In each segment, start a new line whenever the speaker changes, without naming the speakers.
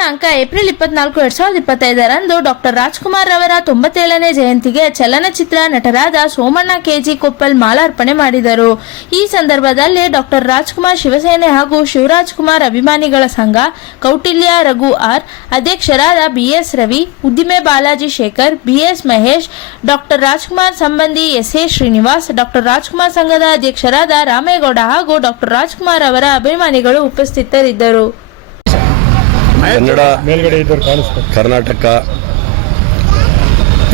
ದಿನಾಂಕ ಏಪ್ರಿಲ್ ಇಪ್ಪತ್ನಾಲ್ಕು, ಎರಡ್ ಸಾವಿರದ ಇಪ್ಪತ್ತೈದರಂದು ಡಾಕ್ಟರ್ ರಾಜ್ಕುಮಾರ್ ಅವರ ತೊಂಬತ್ತೇಳನೇ ಜಯಂತಿಗೆ ಚಲನಚಿತ್ರ ನಟರಾದ ಸೋಮಣ್ಣ ಕೆಜಿ ಕೊಪ್ಪಲ್ ಮಾಲಾರ್ಪಣೆ ಮಾಡಿದರು. ಈ ಸಂದರ್ಭದಲ್ಲಿ ಡಾಕ್ಟರ್ ರಾಜ್ಕುಮಾರ್ ಶಿವಸೇನೆ ಹಾಗೂ ಶಿವರಾಜ್ ಕುಮಾರ್ ಅಭಿಮಾನಿಗಳ ಸಂಘ ಕೌಟಿಲ್ಯ ರಘು ಆರ್, ಅಧ್ಯಕ್ಷರಾದ ಬಿಎಸ್ ರವಿ, ಉದ್ದಿಮೆ ಬಾಲಾಜಿ ಶೇಖರ್, ಬಿಎಸ್ ಮಹೇಶ್, ಡಾಕ್ಟರ್ ರಾಜ್ಕುಮಾರ್ ಸಂಬಂಧಿ S A Srinivas, doctor Rajkumar ಸಂಘದ ಅಧ್ಯಕ್ಷರಾದ ರಾಮೇಗೌಡ ಹಾಗೂ ಡಾಕ್ಟರ್ ರಾಜ್ಕುಮಾರ್ ಅವರ ಅಭಿಮಾನಿಗಳು ಉಪಸ್ಥಿತರಿದ್ದರು.
ಕನ್ನಡ ಕರ್ನಾಟಕ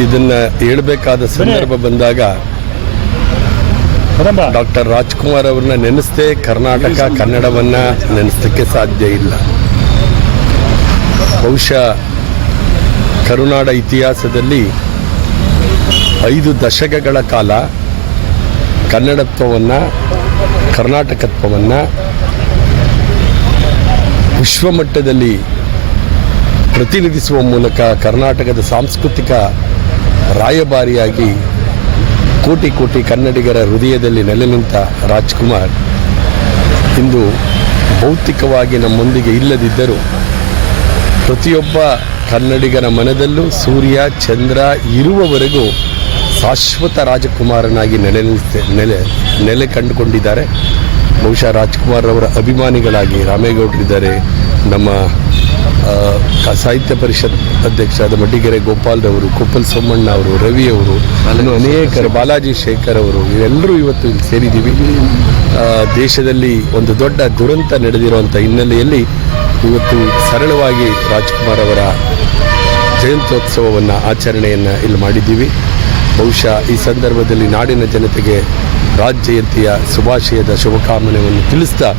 ಇದನ್ನ ಹೇಳಬೇಕಾದ ಸಂದರ್ಭ ಬಂದಾಗ ಡಾಕ್ಟರ್ ರಾಜ್ಕುಮಾರ್ ಅವ್ರನ್ನ ನೆನೆಸ್ತೇ ಕರ್ನಾಟಕ ಕನ್ನಡವನ್ನ ನೆನೆಸಲಿಕ್ಕೆ ಸಾಧ್ಯ ಇಲ್ಲ. ಬಹುಶಃ ಕರುನಾಡ ಇತಿಹಾಸದಲ್ಲಿ ಐದು ದಶಕಗಳ ಕಾಲ ಕನ್ನಡತ್ವವನ್ನು ಕರ್ನಾಟಕತ್ವವನ್ನು ವಿಶ್ವಮಟ್ಟದಲ್ಲಿ ಪ್ರತಿನಿಧಿಸುವ ಮೂಲಕ ಕರ್ನಾಟಕದ ಸಾಂಸ್ಕೃತಿಕ ರಾಯಭಾರಿಯಾಗಿ ಕೋಟಿ ಕೋಟಿ ಕನ್ನಡಿಗರ ಹೃದಯದಲ್ಲಿ ನೆಲೆ ನಿಂತ ರಾಜ್ಕುಮಾರ್ ಇಂದು ಭೌತಿಕವಾಗಿ ನಮ್ಮೊಂದಿಗೆ ಇಲ್ಲದಿದ್ದರೂ ಪ್ರತಿಯೊಬ್ಬ ಕನ್ನಡಿಗರ ಮನದಲ್ಲೂ ಸೂರ್ಯ, ಚಂದ್ರ ಇರುವವರೆಗೂ ಶಾಶ್ವತ ರಾಜಕುಮಾರನಾಗಿ ನೆಲೆ ನೆಲೆ ನೆಲೆ ಕಂಡುಕೊಂಡಿದ್ದಾರೆ. ಬಹುಶಃ ರಾಜ್ಕುಮಾರ್ ಅವರ ಅಭಿಮಾನಿಗಳಾಗಿ ರಾಮೇಗೌಡರಿದ್ದಾರೆ ನಮ್ಮ ಸಾಹಿತ್ಯ ಪರಿಷತ್ ಅಧ್ಯಕ್ಷರಾದ ಮಡ್ಡಿಗೆರೆ ಗೋಪಾಲ್ರವರು, ಕೊಪ್ಪಲ್ ಸೋಮಣ್ಣ ಅವರು, ರವಿ ಅವರು, ಇನ್ನು ಅನೇಕರು, ಬಾಲಾಜಿ ಶೇಖರ್ ಅವರು, ಇವೆಲ್ಲರೂ ಇವತ್ತು ಇಲ್ಲಿ ಸೇರಿದ್ದೀವಿ. ದೇಶದಲ್ಲಿ ಒಂದು ದೊಡ್ಡ ದುರಂತ ನಡೆದಿರುವಂಥ ಹಿನ್ನೆಲೆಯಲ್ಲಿ ಇವತ್ತು ಸರಳವಾಗಿ ರಾಜ್ಕುಮಾರ್ ಅವರ ಜಯಂತ್ಯೋತ್ಸವವನ್ನು, ಆಚರಣೆಯನ್ನು ಇಲ್ಲಿ ಮಾಡಿದ್ದೀವಿ. ಬಹುಶಃ ಈ ಸಂದರ್ಭದಲ್ಲಿ ನಾಡಿನ ಜನತೆಗೆ ರಾಜ್ ಜಯಂತಿಯ ಶುಭಾಶಯದ ಶುಭಕಾಮನೆಯನ್ನು ತಿಳಿಸ್ತಾ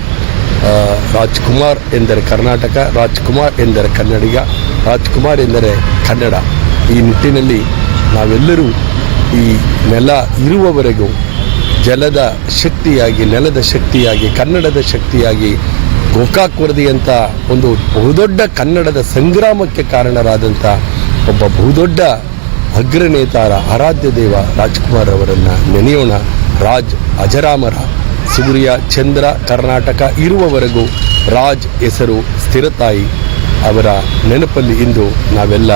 ರಾಜ್ಕುಮಾರ್ ಎಂದರೆ ಕರ್ನಾಟಕ, ರಾಜ್ಕುಮಾರ್ ಎಂದರೆ ಕನ್ನಡಿಗ, ರಾಜ್ಕುಮಾರ್ ಎಂದರೆ ಕನ್ನಡ. ಈ ನಿಟ್ಟಿನಲ್ಲಿ ನಾವೆಲ್ಲರೂ ಈ ನೆಲ ಇರುವವರೆಗೂ ಜಲದ ಶಕ್ತಿಯಾಗಿ, ನೆಲದ ಶಕ್ತಿಯಾಗಿ, ಕನ್ನಡದ ಶಕ್ತಿಯಾಗಿ ಗೋಕಾಕ್ ವರದಿಯಂಥ ಒಂದು ಬಹುದೊಡ್ಡ ಕನ್ನಡದ ಸಂಗ್ರಾಮಕ್ಕೆ ಕಾರಣರಾದಂಥ ಒಬ್ಬ ಬಹುದೊಡ್ಡ ಅಗ್ರನೇತಾರ ಆರಾಧ್ಯ ದೇವ ರಾಜ್ಕುಮಾರ್ ಅವರನ್ನು ನೆನೆಯೋಣ. ರಾಜ್ ಅಜರಾಮರ. ಸೂರ್ಯ ಚಂದ್ರ ಕರ್ನಾಟಕ ಇರುವವರೆಗೂ ರಾಜ್ ಹೆಸರು ಸ್ಥಿರತಾಯಿ ಅವರ ನೆನಪಲ್ಲಿ ಇಂದು ನಾವೆಲ್ಲ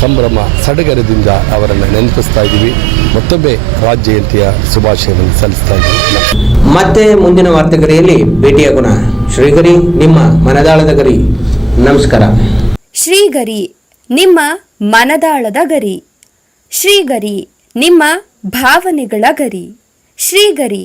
ಸಂಭ್ರಮ ಸಡಗರದಿಂದ ಅವರನ್ನು ನೆನಪಿಸ್ತಾ ಇದ್ದೀವಿ. ಮತ್ತೊಮ್ಮೆ ರಾಜ್ ಜಯಂತಿಯ ಶುಭಾಶಯವನ್ನು ಸಲ್ಲಿಸ್ತಾ ಇದ್ದೀವಿ.
ಮತ್ತೆ ಮುಂದಿನ ವಾರ್ತೆಗರಿಯಲ್ಲಿ ಭೇಟಿಯಾಗೋಣ ಶ್ರೀಗರಿ ನಿಮ್ಮ ಮನದಾಳದ ಗರಿ. ನಮಸ್ಕಾರ.
ಶ್ರೀಗರಿ ನಿಮ್ಮ ಮನದಾಳದ ಗರಿ. ಶ್ರೀಗರಿ ನಿಮ್ಮ ಭಾವನೆಗಳ ಗರಿ. ಶ್ರೀಗರಿ